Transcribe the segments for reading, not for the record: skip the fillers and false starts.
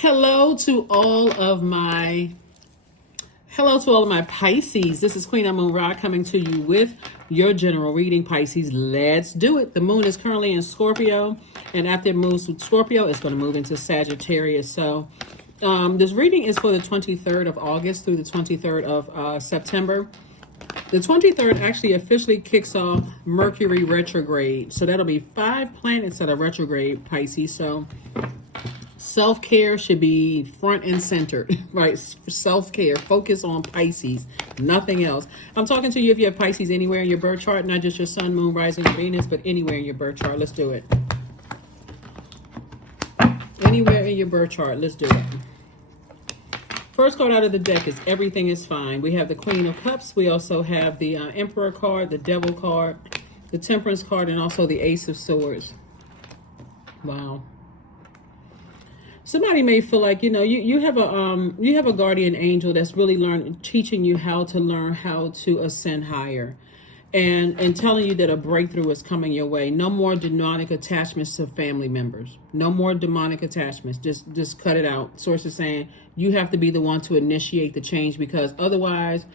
Hello to all of my Pisces. This is Queen Amun Ra coming to you with your general reading, Pisces. Let's do it. The moon is currently in Scorpio, and after it moves to Scorpio, it's going to move into Sagittarius. So this reading is for the 23rd of August through the 23rd of September. The 23rd actually officially kicks off Mercury retrograde. So that'll be 5 planets that are retrograde, Pisces. So self-care should be front and center, right? Self-care, focus on Pisces, nothing else. I'm talking to you if you have Pisces anywhere in your birth chart, not just your sun, moon, rising, and Venus, but anywhere in your birth chart. Let's do it. Anywhere in your birth chart, let's do it. First card out of the deck is Everything is Fine. We have the Queen of Cups. We also have the Emperor card, the Devil card, the Temperance card, and also the Ace of Swords. Wow. Somebody may feel like, you have a guardian angel that's really teaching you how to ascend higher, and telling you that a breakthrough is coming your way. No more demonic attachments to family members. No more demonic attachments. Just cut it out. Source is saying you have to be the one to initiate the change, because otherwise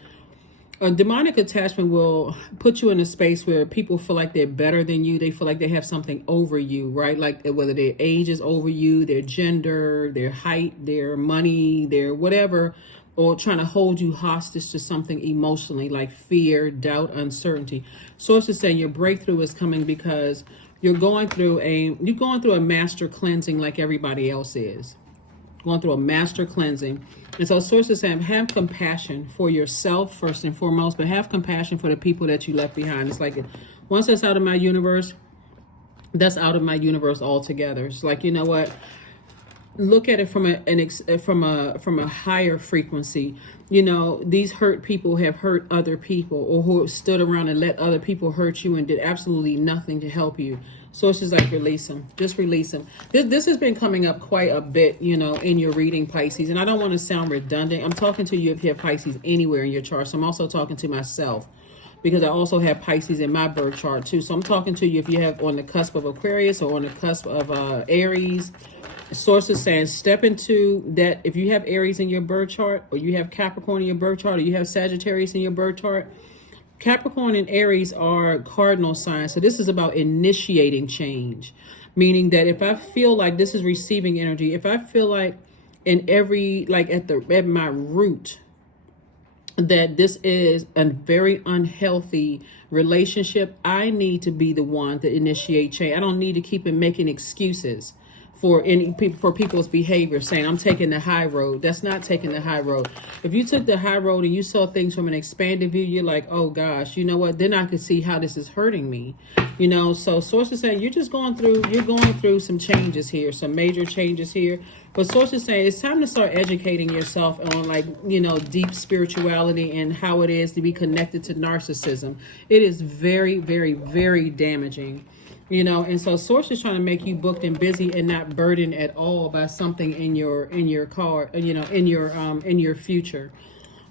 a demonic attachment will put you in a space where people feel like they're better than you. They feel like they have something over you, right? Like whether their age is over you, their gender, their height, their money, their whatever, or trying to hold you hostage to something emotionally, like fear, doubt, uncertainty. Sources saying your breakthrough is coming because you're going through a master cleansing like everybody else is. Going through a master cleansing. And so sources say have compassion for yourself first and foremost, but have compassion for the people that you left behind. It's like, once that's out of my universe, that's out of my universe altogether. It's like, you know what? Look at it from a higher frequency. These hurt people have hurt other people, or who stood around and let other people hurt you and did absolutely nothing to help you. Sources like release them. Just release them. This has been coming up quite a bit, in your reading, Pisces. And I don't want to sound redundant. I'm talking to you if you have Pisces anywhere in your chart. So I'm also talking to myself, because I also have Pisces in my birth chart too. So I'm talking to you if you have on the cusp of Aquarius or on the cusp of Aries. Sources saying step into that. If you have Aries in your birth chart, or you have Capricorn in your birth chart, or you have Sagittarius in your birth chart, Capricorn and Aries are cardinal signs. So this is about initiating change, meaning that if I feel like this is receiving energy, if I feel like at my root that this is a very unhealthy relationship, I need to be the one to initiate change. I don't need to keep making excuses for people's behavior, saying I'm taking the high road. That's not taking the high road. If you took the high road and you saw things from an expanded view, you're like, oh gosh, you know what? Then I could see how this is hurting me. So sources saying you're going through some changes here, some major changes here. But sources saying it's time to start educating yourself on deep spirituality and how it is to be connected to narcissism. It is very, very, very damaging. And so source is trying to make you booked and busy and not burdened at all by something in your card, in your future.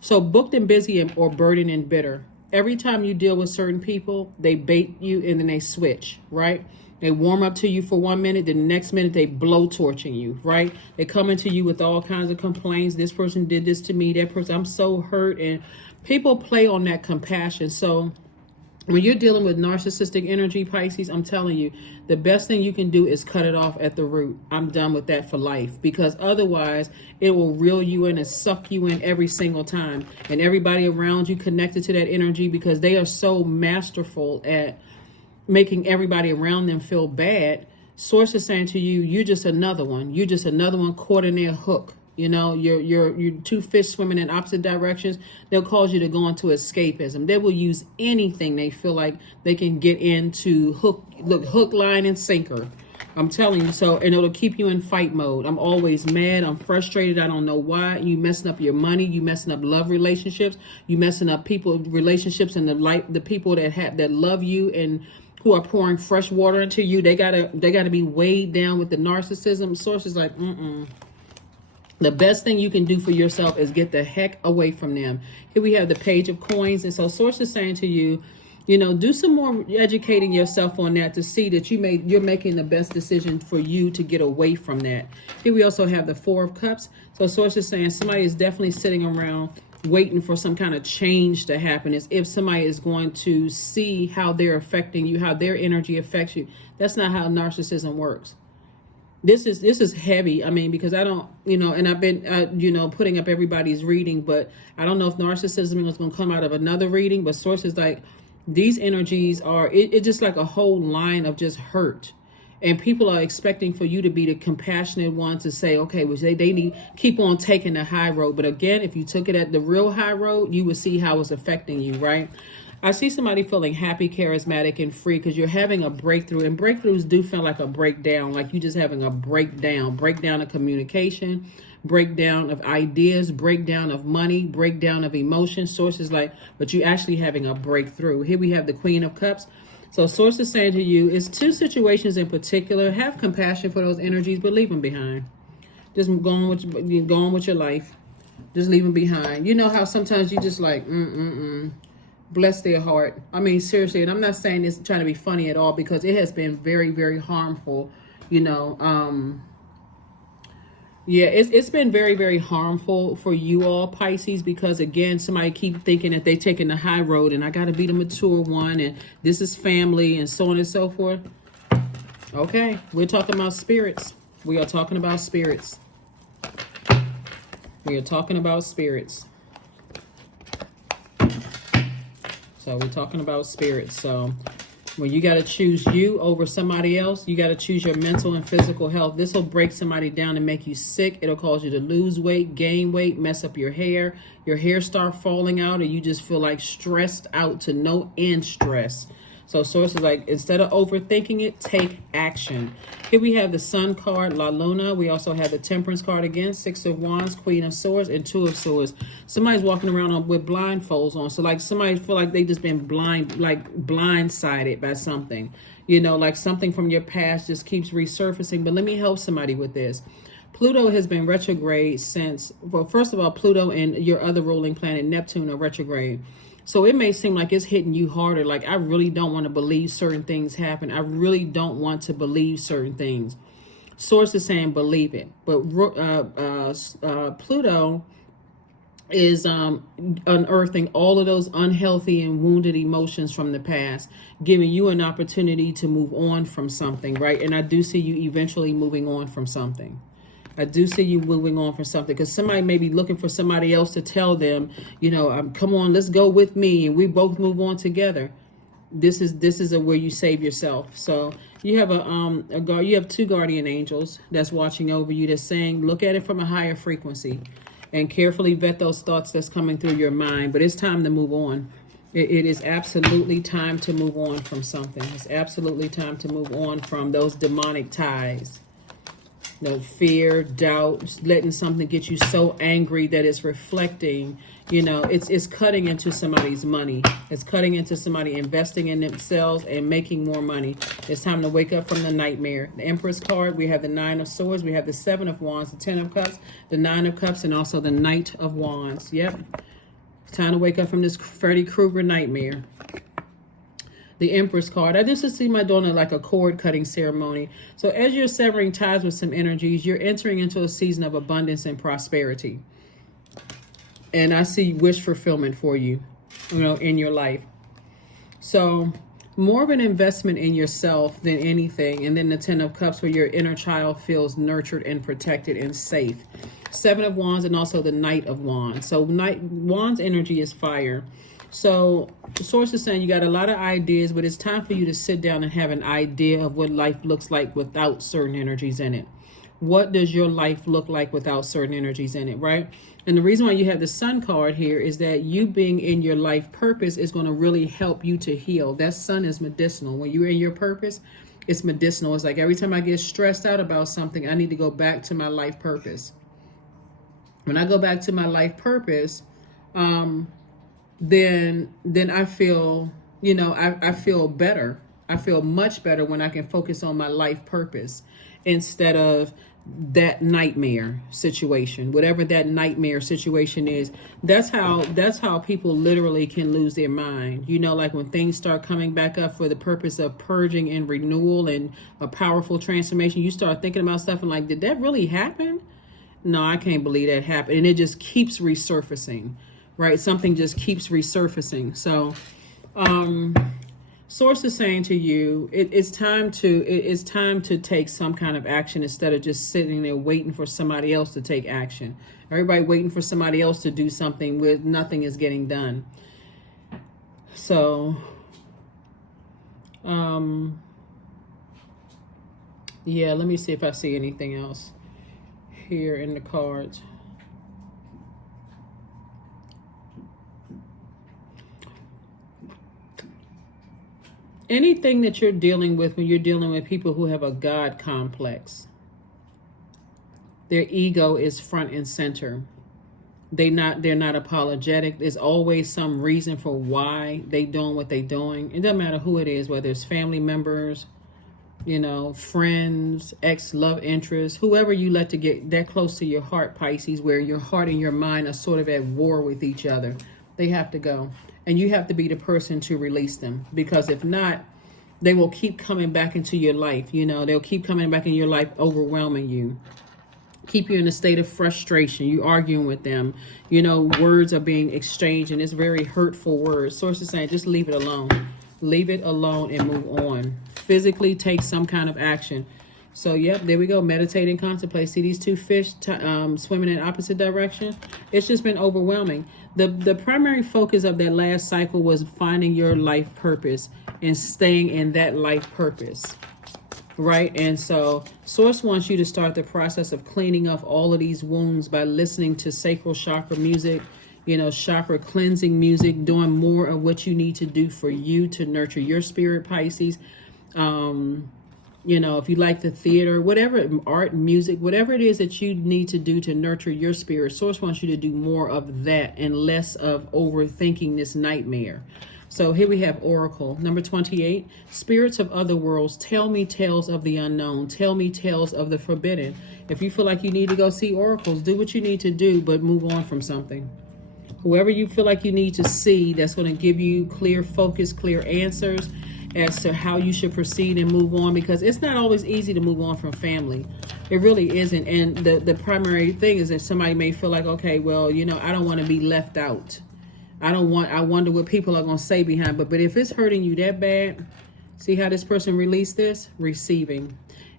So booked and busy or burdened and bitter. Every time you deal with certain people, they bait you and then they switch, right? They warm up to you for 1 minute, then the next minute they blowtorching you, right? They come into you with all kinds of complaints. This person did this to me, that person, I'm so hurt. And people play on that compassion. So when you're dealing with narcissistic energy, Pisces, I'm telling you, the best thing you can do is cut it off at the root. I'm done with that for life, because otherwise it will reel you in and suck you in every single time. And everybody around you connected to that energy, because they are so masterful at making everybody around them feel bad. Source is saying to you, you're just another one. You're just another one caught in their hook. You're two fish swimming in opposite directions. They'll cause you to go into escapism. They will use anything they feel like they can get into hook, line, and sinker. I'm telling you. So, and it'll keep you in fight mode. I'm always mad. I'm frustrated. I don't know why. You messing up your money. You messing up love relationships. You messing up relationships, and the people that love you and who are pouring fresh water into you. They gotta be weighed down with the narcissism. Sources like, The best thing you can do for yourself is get the heck away from them. Here we have the Page of Coins. And so source is saying to you, Do some more educating yourself on that to see that you're making the best decision for you to get away from that. Here we also have the Four of Cups. So source is saying somebody is definitely sitting around waiting for some kind of change to happen. As if somebody is going to see how they're affecting you, how their energy affects you. That's not how narcissism works. This is heavy. I mean, because I don't, and I've been, putting up everybody's reading, but I don't know if narcissism is going to come out of another reading. But sources like these energies are, it's just like a whole line of just hurt. And people are expecting for you to be the compassionate one to say, okay, well, they need keep on taking the high road. But again, if you took it at the real high road, you would see how it's affecting you, right? I see somebody feeling happy, charismatic, and free because you're having a breakthrough. And breakthroughs do feel like a breakdown, like you just having a breakdown of communication, breakdown of ideas, breakdown of money, breakdown of emotion. Sources like, but you actually having a breakthrough. Here we have the Queen of Cups. So source is saying to you, is two situations in particular. Have compassion for those energies, but leave them behind. Just go on with your life. Just leave them behind. You know how sometimes you just like, bless their heart. I mean, seriously, and I'm not saying this trying to be funny at all because it has been very, very harmful. It's been very, very harmful for you all, Pisces, because again, somebody keep thinking that they're taking the high road and I got to be the mature one and this is family and so on and so forth. Okay, we're talking about spirits. We are talking about spirits. We are talking about spirits. So we're talking about spirits. So when you got to choose you over somebody else, you got to choose your mental and physical health. This will break somebody down and make you sick. It'll cause you to lose weight, gain weight, mess up your hair start falling out, or you just feel like stressed out to no end stress. So sources like, instead of overthinking it, take action. Here we have the Sun card, La Luna. We also have the Temperance card again, Six of Wands, Queen of Swords, and Two of Swords. Somebody's walking around with blindfolds on. So like somebody feel like they just been blindsided by something. Like something from your past just keeps resurfacing. But let me help somebody with this. Pluto has been retrograde since, well, first of all, Pluto and your other ruling planet, Neptune, are retrograde. So it may seem like it's hitting you harder. Like, I really don't want to believe certain things happen. I really don't want to believe certain things. Source is saying believe it. But Pluto is unearthing all of those unhealthy and wounded emotions from the past, giving you an opportunity to move on from something, right? And I do see you eventually moving on from something. I do see you moving on for something because somebody may be looking for somebody else to tell them, come on, let's go with me and we both move on together. This is where you save yourself. So you have you have two guardian angels that's watching over you, that's saying, look at it from a higher frequency and carefully vet those thoughts that's coming through your mind. But it's time to move on. It is absolutely time to move on from something. It's absolutely time to move on from those demonic ties. No fear, doubt, letting something get you so angry that it's reflecting, it's cutting into somebody's money. It's cutting into somebody investing in themselves and making more money. It's time to wake up from the nightmare. The Empress card, we have the Nine of Swords, we have the Seven of Wands, the Ten of Cups, the Nine of Cups, and also the Knight of Wands. Yep. It's time to wake up from this Freddy Krueger nightmare. The Empress card. I just see my doing like a cord cutting ceremony. So as you're severing ties with some energies, you're entering into a season of abundance and prosperity. And I see wish fulfillment for you, in your life. So more of an investment in yourself than anything. And then the Ten of Cups, where your inner child feels nurtured and protected and safe. Seven of Wands and also the Knight of Wands. So Wands energy is fire. So the source is saying you got a lot of ideas, but it's time for you to sit down and have an idea of what life looks like without certain energies in it. What does your life look like without certain energies in it, right? And the reason why you have the Sun card here is that you being in your life purpose is going to really help you to heal. That Sun is medicinal. When you're in your purpose, it's medicinal. It's like every time I get stressed out about something, I need to go back to my life purpose. When I go back to my life purpose, then I feel, I feel better. I feel much better when I can focus on my life purpose instead of that nightmare situation, whatever that nightmare situation is. That's how people literally can lose their mind. You know, like when things start coming back up for the purpose of purging and renewal and a powerful transformation, you start thinking about stuff and like, did that really happen? No, I can't believe that happened. And it just keeps resurfacing, right? Something just keeps resurfacing. So Source is saying to you, it's time to take some kind of action instead of just sitting there waiting for somebody else to take action. Everybody waiting for somebody else to do something where nothing is getting done. So, yeah, let me see if I see anything else here in the cards. Anything that you're dealing with when you're dealing with people who have a God complex, their ego is front and center. They're not apologetic. There's always some reason for why they doing what they doing. It doesn't matter who it is, whether it's family members, you know, friends, ex-love interests, whoever you let to get that close to your heart, Pisces, where your heart and your mind are sort of at war with each other. They have to go. And you have to be the person to release them, because if not, they will keep coming back into your life. You know, they'll keep coming back in your life, overwhelming you, keep you in a state of frustration. You arguing with them, you know, words are being exchanged, and it's very hurtful words. Source is saying, just leave it alone. Leave it alone and move on. Physically take some kind of action. So, yep, there we go. Meditate and contemplate. See these two fish swimming in opposite direction? It's just been overwhelming. The primary focus of that last cycle was finding your life purpose and staying in that life purpose, right? And so Source wants you to start the process of cleaning up all of these wounds by listening to sacral chakra music, you know, chakra cleansing music, doing more of what you need to do for you to nurture your spirit, Pisces. You know, if you like the theater, whatever, art, music, whatever it is that you need to do to nurture your spirit, Source wants you to do more of that and less of overthinking this nightmare. So here we have Oracle. Number 28, spirits of other worlds, tell me tales of the unknown. Tell me tales of the forbidden. If you feel like you need to go see oracles, do what you need to do, but move on from something. Whoever you feel like you need to see that's going to give you clear focus, clear answers as to how you should proceed and move on, because it's not always easy to move on from family. It really isn't. And the primary thing is that somebody may feel like, okay, well, you know, I don't want to be left out. I wonder what people are going to say behind. But if it's hurting you that bad, see how this person released this? Receiving.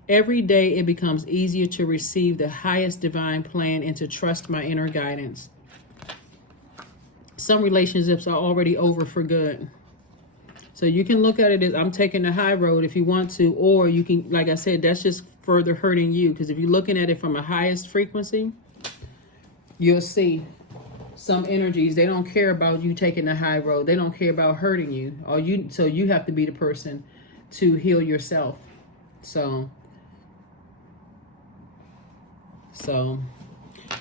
Every day it becomes easier to receive the highest divine plan and to trust my inner guidance. Some relationships are already over for good. So you can look at it as I'm taking the high road if you want to, or you can, like I said, that's just further hurting you. Because if you're looking at it from a highest frequency, you'll see some energies, they don't care about you taking the high road. They don't care about hurting you. So you have to be the person to heal yourself. So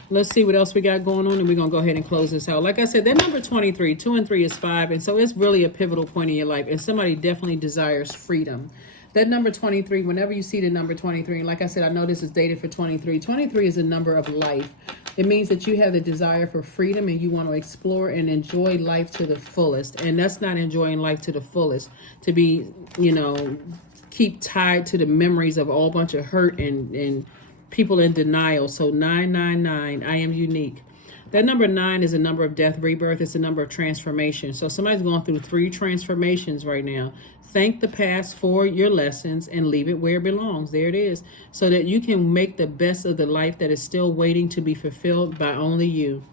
let's see what else we got going on, and we're going to go ahead and close this out. Like I said, that number 23, 2 and 3 is 5, and so it's really a pivotal point in your life, and somebody definitely desires freedom. That number 23, whenever you see the number 23, and like I said, I know this is dated for 23. 23 is a number of life. It means that you have the desire for freedom and you want to explore and enjoy life to the fullest. And that's not enjoying life to the fullest, to be, you know, keep tied to the memories of all bunch of hurt and people in denial. So 999, I am unique. That number 9 is a number of death, rebirth. It's a number of transformation. So somebody's going through 3 transformations right now. Thank the past for your lessons and leave it where it belongs. There it is. So that you can make the best of the life that is still waiting to be fulfilled by only you.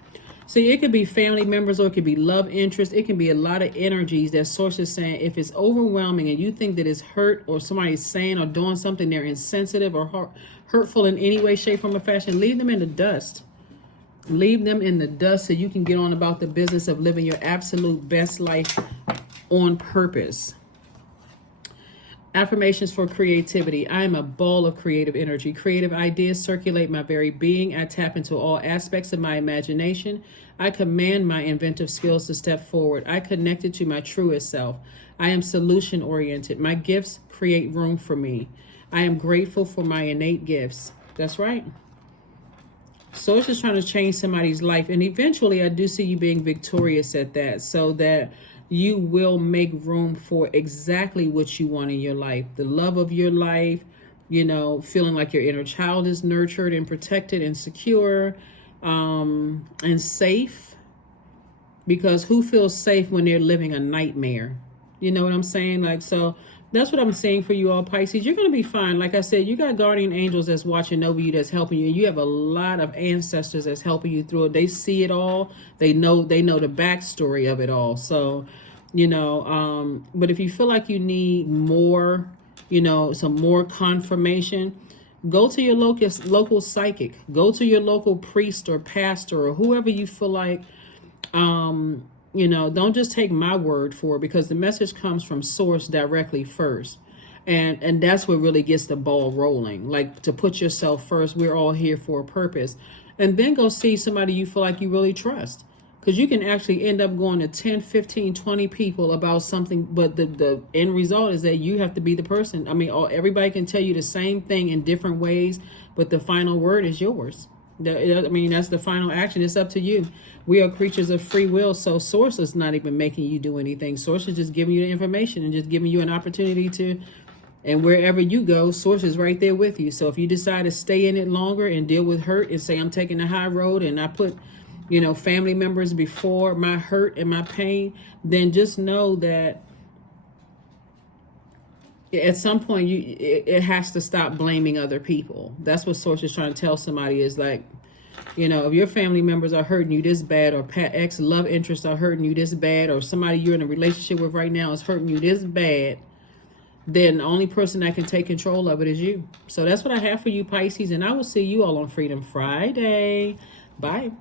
So it could be family members, or it could be love interest. It can be a lot of energies that Source is saying. If it's overwhelming and you think that it's hurt, or somebody's saying or doing something they're insensitive or hurtful in any way, shape, form, or fashion, leave them in the dust. Leave them in the dust so you can get on about the business of living your absolute best life on purpose. Affirmations for creativity. I am a ball of creative energy. Creative ideas circulate my very being. I tap into all aspects of my imagination. I command my inventive skills to step forward. I connected to my truest self. I am solution oriented. My gifts create room for me. I am grateful for my innate gifts. That's right. Source is trying to change somebody's life. And eventually, I do see you being victorious at that, so that you will make room for exactly what you want in your life. The love of your life, feeling like your inner child is nurtured and protected and secure, and safe. Because who feels safe when they're living a nightmare? You know what I'm saying? Like, so that's what I'm saying for you all, Pisces. You're going to be fine. Like I said, you got guardian angels that's watching over you, that's helping you. And you have a lot of ancestors that's helping you through it. They see it all. They know the backstory of it all. So, but if you feel like you need more, some more confirmation, go to your local psychic. Go to your local priest or pastor or whoever you feel like. Don't just take my word for it, because the message comes from source directly first. And that's what really gets the ball rolling. Like, to put yourself first. We're all here for a purpose. And then go see somebody you feel like you really trust. Because you can actually end up going to 10, 15, 20 people about something. But the end result is that you have to be the person. I mean, everybody can tell you the same thing in different ways, but the final word is yours. That's the final action. It's up to you. We are creatures of free will, so source is not even making you do anything. Source is just giving you the information and just giving you an opportunity to, and wherever you go, source is right there with you. So if you decide to stay in it longer and deal with hurt and say, I'm taking the high road and I put, family members before my hurt and my pain, then just know that at some point it has to stop blaming other people. That's what source is trying to tell somebody, is like, if your family members are hurting you this bad, or ex love interests are hurting you this bad, or somebody you're in a relationship with right now is hurting you this bad, then the only person that can take control of it is you. So that's what I have for you, Pisces, and I will see you all on Freedom Friday. Bye.